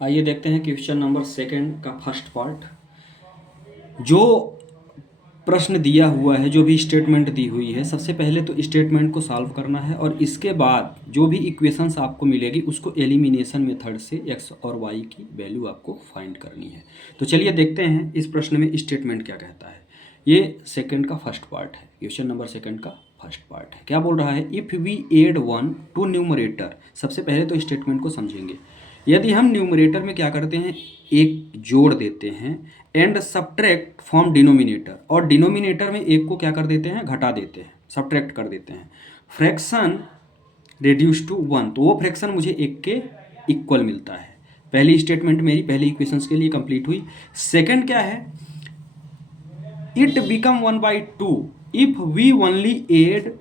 आइए देखते हैं क्वेश्चन नंबर सेकंड का फर्स्ट पार्ट। जो प्रश्न दिया हुआ है, जो भी स्टेटमेंट दी हुई है, सबसे पहले तो स्टेटमेंट को सॉल्व करना है और इसके बाद जो भी इक्वेशंस आपको मिलेगी उसको एलिमिनेशन मेथड से एक्स और वाई की वैल्यू आपको फाइंड करनी है। तो चलिए देखते हैं इस प्रश्न में स्टेटमेंट क्या कहता है। ये सेकंड का फर्स्ट पार्ट है, क्वेश्चन नंबर सेकंड का फर्स्ट पार्ट है। क्या बोल रहा है, if we add one to numerator. सबसे पहले तो स्टेटमेंट को समझेंगे। यदि हम न्यूमरेटर में क्या करते हैं, एक जोड़ देते हैं एंड सब्ट्रैक्ट फ्रॉम डिनोमिनेटर, और डिनोमिनेटर में एक को क्या कर देते हैं, घटा देते हैं, सब्ट्रैक्ट कर देते हैं, फ्रैक्शन रिड्यूस टू वन, तो वो फ्रैक्शन मुझे एक के इक्वल मिलता है। पहली स्टेटमेंट मेरी पहली इक्वेशंस के लिए कंप्लीट हुई। सेकंड क्या है, it become 1/2 if we only add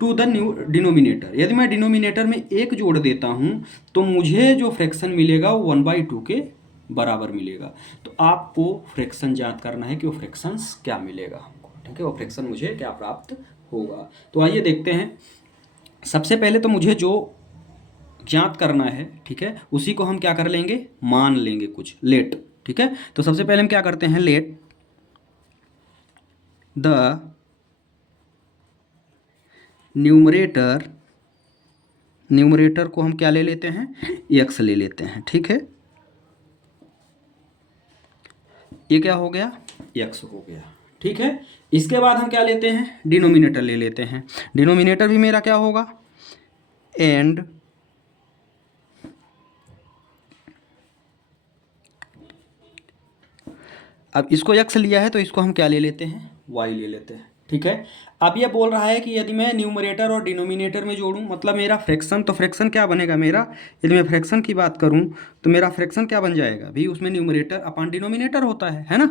to the new denominator. यदि मैं डिनोमिनेटर में एक जोड़ देता हूँ तो मुझे जो फ्रैक्शन मिलेगा वो 1/2 के बराबर मिलेगा। तो आपको फ्रैक्शन ज्ञात करना है कि वो फ्रैक्शंस क्या मिलेगा हमको, ठीक है, वो फ्रैक्शन मुझे क्या प्राप्त होगा। तो आइए देखते हैं। सबसे पहले तो मुझे जो ज्ञात करना है, ठीक है, उसी को हम क्या कर लेंगे, मान लेंगे कुछ, लेट, ठीक है। तो सबसे पहले हम क्या करते हैं, लेट द न्यूमरेटर, न्यूमरेटर को हम क्या ले लेते हैं, एक्स ले लेते हैं, ठीक है। ये क्या हो गया, एक्स हो गया, ठीक है। इसके बाद हम क्या लेते हैं, डिनोमिनेटर ले लेते हैं। डिनोमिनेटर भी मेरा क्या होगा, एंड अब इसको एक्स लिया है तो इसको हम क्या ले लेते हैं, वाई ले लेते हैं, ठीक है। अब ये बोल रहा है कि यदि मैं न्यूमरेटर और डिनोमिनेटर में जोड़ूं, मतलब मेरा फ्रैक्शन, तो फ्रैक्शन क्या बनेगा मेरा, यदि मैं फ्रैक्शन की बात करूं तो मेरा फ्रैक्शन क्या बन जाएगा भी, उसमें न्यूमरेटर अपॉन डिनोमिनेटर होता है ना।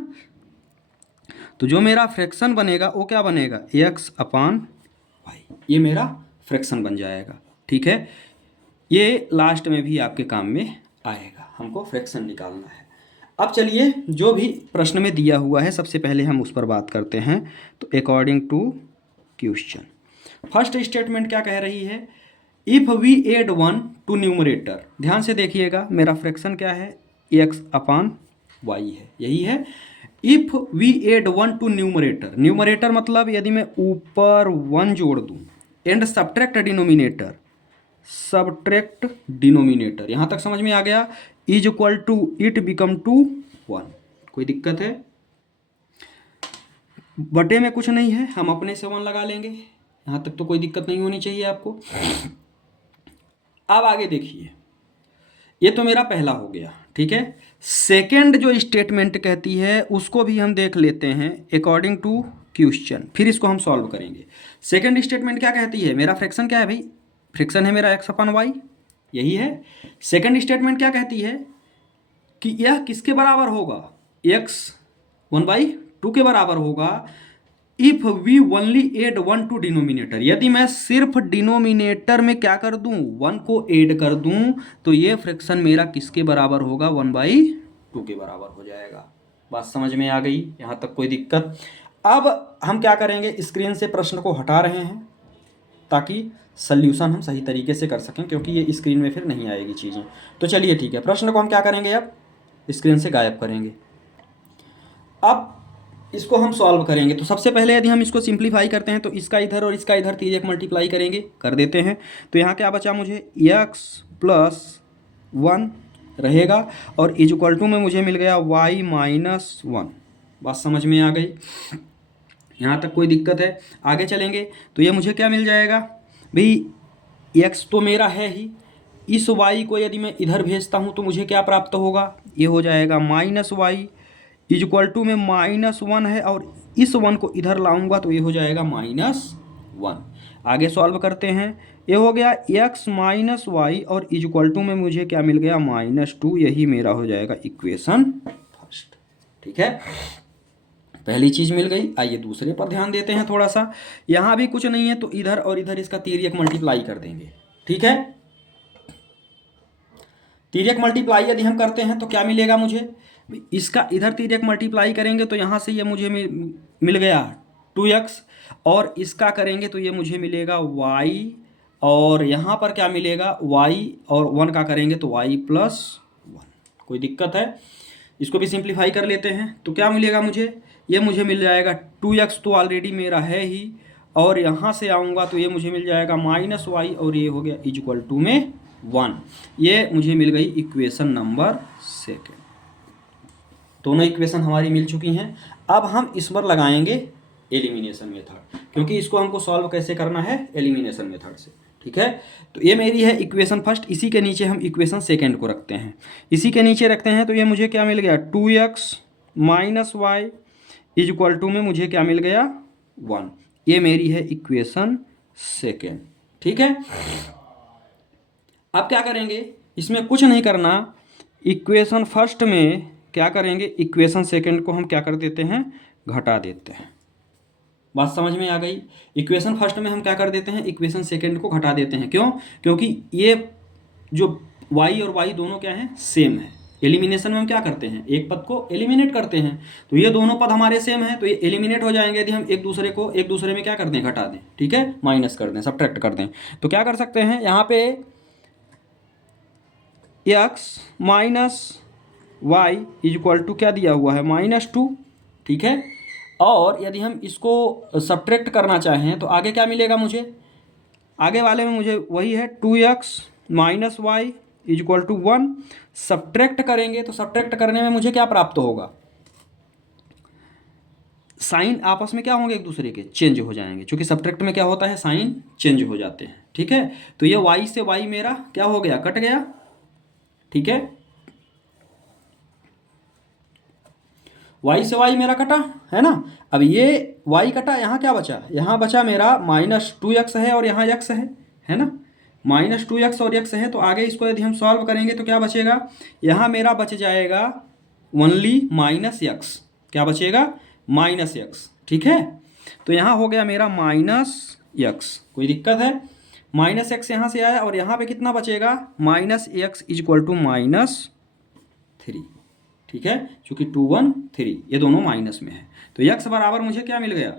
तो जो मेरा फ्रैक्शन बनेगा वो क्या बनेगा, एक्स अपॉन वाई, ये मेरा फ्रैक्शन बन जाएगा, ठीक है। ये लास्ट में भी आपके काम में आएगा, हमको फ्रैक्शन निकालना है। अब चलिए जो भी प्रश्न में दिया हुआ है सबसे पहले हम उस पर बात करते हैं। तो according to question, first statement क्या कह रही है, if we add one to numerator. ध्यान से देखिएगा, मेरा फ्रैक्शन क्या है, एक्स अपॉन वाई है, यही है। If we add one to numerator, numerator मतलब यदि मैं ऊपर वन जोड़ दूं and subtract denominator, subtract denominator, यहाँ तक समझ में आ गया, is equal to it become two one. कोई दिक्कत है, बटे में कुछ नहीं है, हम अपने से वन लगा लेंगे, यहाँ तक तो कोई दिक्कत नहीं होनी चाहिए आपको। अब आगे देखिए, ये तो मेरा पहला हो गया, ठीक है। सेकेंड जो स्टेटमेंट कहती है उसको भी हम देख लेते हैं अकॉर्डिंग टू क्वेश्चन, फिर इसको हम सॉल्व करेंगे। सेकेंड स्टेटमेंट क्या कहती है, मेरा फ्रैक्शन क्या है भाई, फ्रैक्शन है मेरा एक्स अपन वाई, यही है। सेकेंड स्टेटमेंट क्या कहती है कि यह किसके बराबर होगा, एक्स 1/2 के बराबर होगा if we only add one to denominator. यदि मैं सिर्फ डिनोमिनेटर में क्या कर दूं, वन को ऐड कर दूं, तो ये फ्रैक्शन मेरा किसके बराबर होगा, 1/2 के बराबर हो जाएगा। बात समझ में आ गई, यहाँ तक कोई दिक्कत। अब हम क्या करेंगे, स्क्रीन से प्रश्न को हटा रहे हैं ताकि सल्यूशन हम सही तरीके से कर सकें, क्योंकि ये स्क्रीन में फिर नहीं आएगी चीज़ें। तो चलिए ठीक है, प्रश्न को हम क्या करेंगे, अब स्क्रीन से गायब करेंगे। अब इसको हम सॉल्व करेंगे। तो सबसे पहले यदि हम इसको सिंप्लीफाई करते हैं तो इसका इधर और इसका इधर तिर्यक मल्टीप्लाई करेंगे, कर देते हैं। तो यहाँ क्या बचा मुझे, एक्स प्लस 1 रहेगा और इज इक्वल टू में मुझे मिल गया वाई माइनस 1। बात समझ में आ गई, यहाँ तक कोई दिक्कत है। आगे चलेंगे तो ये मुझे क्या मिल जाएगा भाई, एक्स तो मेरा है ही, इस वाई को यदि मैं इधर भेजता हूँ तो मुझे क्या प्राप्त होगा, ये हो जाएगा minus y is equal to में -1 है, और इस 1 को इधर लाऊंगा तो ये हो जाएगा -1। आगे सॉल्व करते हैं, ये हो गया x माइनस वाई और इज इक्वल टू में मुझे क्या मिल गया, -2। यही मेरा हो जाएगा इक्वेशन फर्स्ट, ठीक है। पहली चीज़ मिल गई। आइए दूसरे पर ध्यान देते हैं थोड़ा सा। यहाँ भी कुछ नहीं है तो इधर और इधर इसका तिर्यक मल्टीप्लाई कर देंगे, ठीक है। तिर्यक मल्टीप्लाई यदि हम करते हैं तो क्या मिलेगा मुझे, इसका इधर तिर्यक मल्टीप्लाई करेंगे तो यहाँ से ये मुझे मिल गया 2x, और इसका करेंगे तो ये मुझे मिलेगा y, और यहाँ पर क्या मिलेगा y, और 1 का करेंगे तो y+1। कोई दिक्कत है? इसको भी सिंप्लीफाई कर लेते हैं तो क्या मिलेगा मुझे? ये मुझे मिल जाएगा 2x तो ऑलरेडी मेरा है ही, और यहाँ से आऊँगा तो ये मुझे मिल जाएगा -y, और ये हो गया इक्वल टू में 1। ये मुझे मिल गई इक्वेशन नंबर 2। दोनों इक्वेशन हमारी मिल चुकी हैं। अब हम इस पर लगाएंगे एलिमिनेशन मेथड, क्योंकि इसको हमको सॉल्व कैसे करना है? एलिमिनेशन मेथड से। ठीक है, तो ये मेरी है इक्वेशन फर्स्ट, इसी के नीचे हम इक्वेशन सेकेंड को रखते हैं। इसी के नीचे रखते हैं तो ये मुझे क्या मिल गया? 2x - y इक्वल टू में मुझे क्या मिल गया? 1। ये मेरी है इक्वेशन सेकेंड। ठीक है, अब क्या करेंगे? इसमें कुछ नहीं करना, इक्वेशन फर्स्ट में क्या करेंगे? इक्वेशन सेकेंड को हम क्या कर देते हैं? घटा देते हैं। बात समझ में आ गई? इक्वेशन फर्स्ट में हम क्या कर देते हैं? इक्वेशन सेकेंड को घटा देते हैं। क्यों? क्योंकि ये जो y और y दोनों क्या हैं? सेम है। एलिमिनेशन में हम क्या करते हैं? एक पद को एलिमिनेट करते हैं, तो ये दोनों पद हमारे सेम हैं, तो ये एलिमिनेट हो जाएंगे यदि हम एक दूसरे में क्या कर दें? घटा दें। ठीक है, माइनस कर दें, सब्ट्रैक्ट कर दें। तो क्या कर सकते हैं यहाँ पे? x - y इक्वल टू क्या दिया हुआ है? -2। ठीक है, और यदि हम इसको सब्ट्रैक्ट करना चाहें तो आगे क्या मिलेगा मुझे? आगे वाले में मुझे वही है 2x - y equal to 1। Subtract करेंगे तो सब्ट्रैक्ट करने में मुझे क्या प्राप्त होगा? साइन आपस में क्या होंगे? एक दूसरे के चेंज हो जाएंगे, क्योंकि सब्ट्रैक्ट में क्या होता है? साइन चेंज हो जाते हैं। ठीक है, तो ये y से y मेरा क्या हो गया? कट गया। ठीक है, y से y मेरा कटा है ना। अब ये y कटा, यहाँ क्या बचा? यहाँ बचा मेरा -2x है और यहाँ x है ना। -2x और x है, तो आगे इसको यदि हम सॉल्व करेंगे तो क्या बचेगा? यहाँ मेरा बच जाएगा ओनली -x। क्या बचेगा? -x। ठीक है, तो यहाँ हो गया मेरा -x। कोई दिक्कत है? -x यहाँ से आया, और यहाँ पे कितना बचेगा? -x equal to -3। ठीक है, क्योंकि 2 1 3 ये दोनों माइनस में है, तो x बराबर मुझे क्या मिल गया?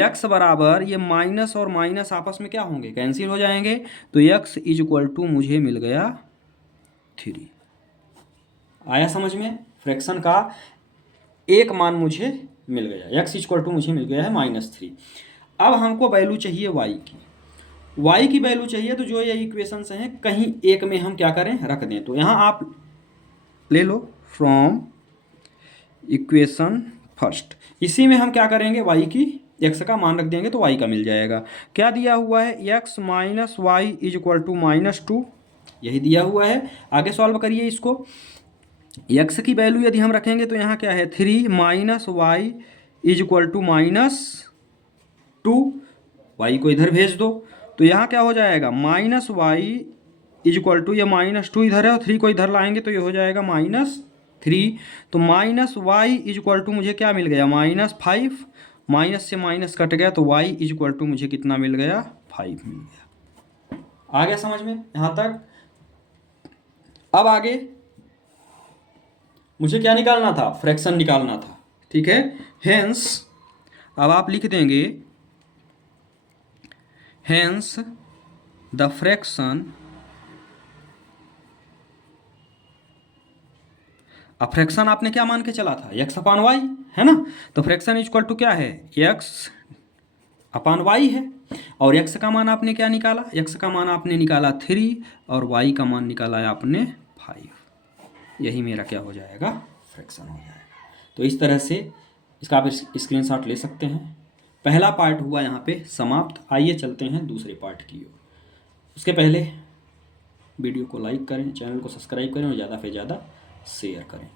x बराबर ये माइनस और माइनस आपस में क्या होंगे? कैंसिल हो जाएंगे, तो x इक्वल टू मुझे मिल गया 3। आया समझ में? फ्रैक्शन का एक मान मुझे मिल गया, x इक्वल टू मुझे मिल गया है -3। अब हमको वैल्यू चाहिए y की। y की वैल्यू चाहिए, तो जो ये इक्वेशंस हैं कहीं एक में हम क्या करें? रख दें। तो यहाँ आप ले लो फ्रॉम इक्वेशन फर्स्ट, इसी में हम क्या करेंगे? y की x का मान रख देंगे तो y का मिल जाएगा। क्या दिया हुआ है? x - y इक्वल टू -2, यही दिया हुआ है। आगे सॉल्व करिए इसको। x की वैल्यू यदि हम रखेंगे तो यहाँ क्या है? 3 - y इक्वल टू -2। y को इधर भेज दो, तो यहाँ क्या हो जाएगा? -y इक्वल टू ये -2 इधर है और 3 को इधर लाएंगे तो ये हो जाएगा -3। तो -y इक्वल टू मुझे क्या मिल गया? -5। माइनस से माइनस कट गया, तो y इक्वल टू मुझे कितना मिल गया? 5 मिल गया। आ गया समझ में यहाँ तक? अब आगे मुझे क्या निकालना था? फ्रैक्शन निकालना था। ठीक है, हेंस अब आप लिख देंगे हेंस द फ्रैक्शन, अब फ्रैक्शन आपने क्या मान के चला था? x/y है ना। तो फ्रैक्शन इक्वल टू क्या है? x/y है, और x का मान आपने क्या निकाला? x का मान आपने निकाला 3 और y का मान निकाला है आपने 5। यही मेरा क्या हो जाएगा? फ्रैक्शन हो जाएगा। तो इस तरह से इसका आप स्क्रीनशॉट ले सकते हैं। पहला पार्ट हुआ यहाँ पे समाप्त। आइए चलते हैं दूसरे पार्ट की ओर। उसके पहले वीडियो को लाइक करें, चैनल को सब्सक्राइब करें और ज़्यादा से ज़्यादा शेयर करें।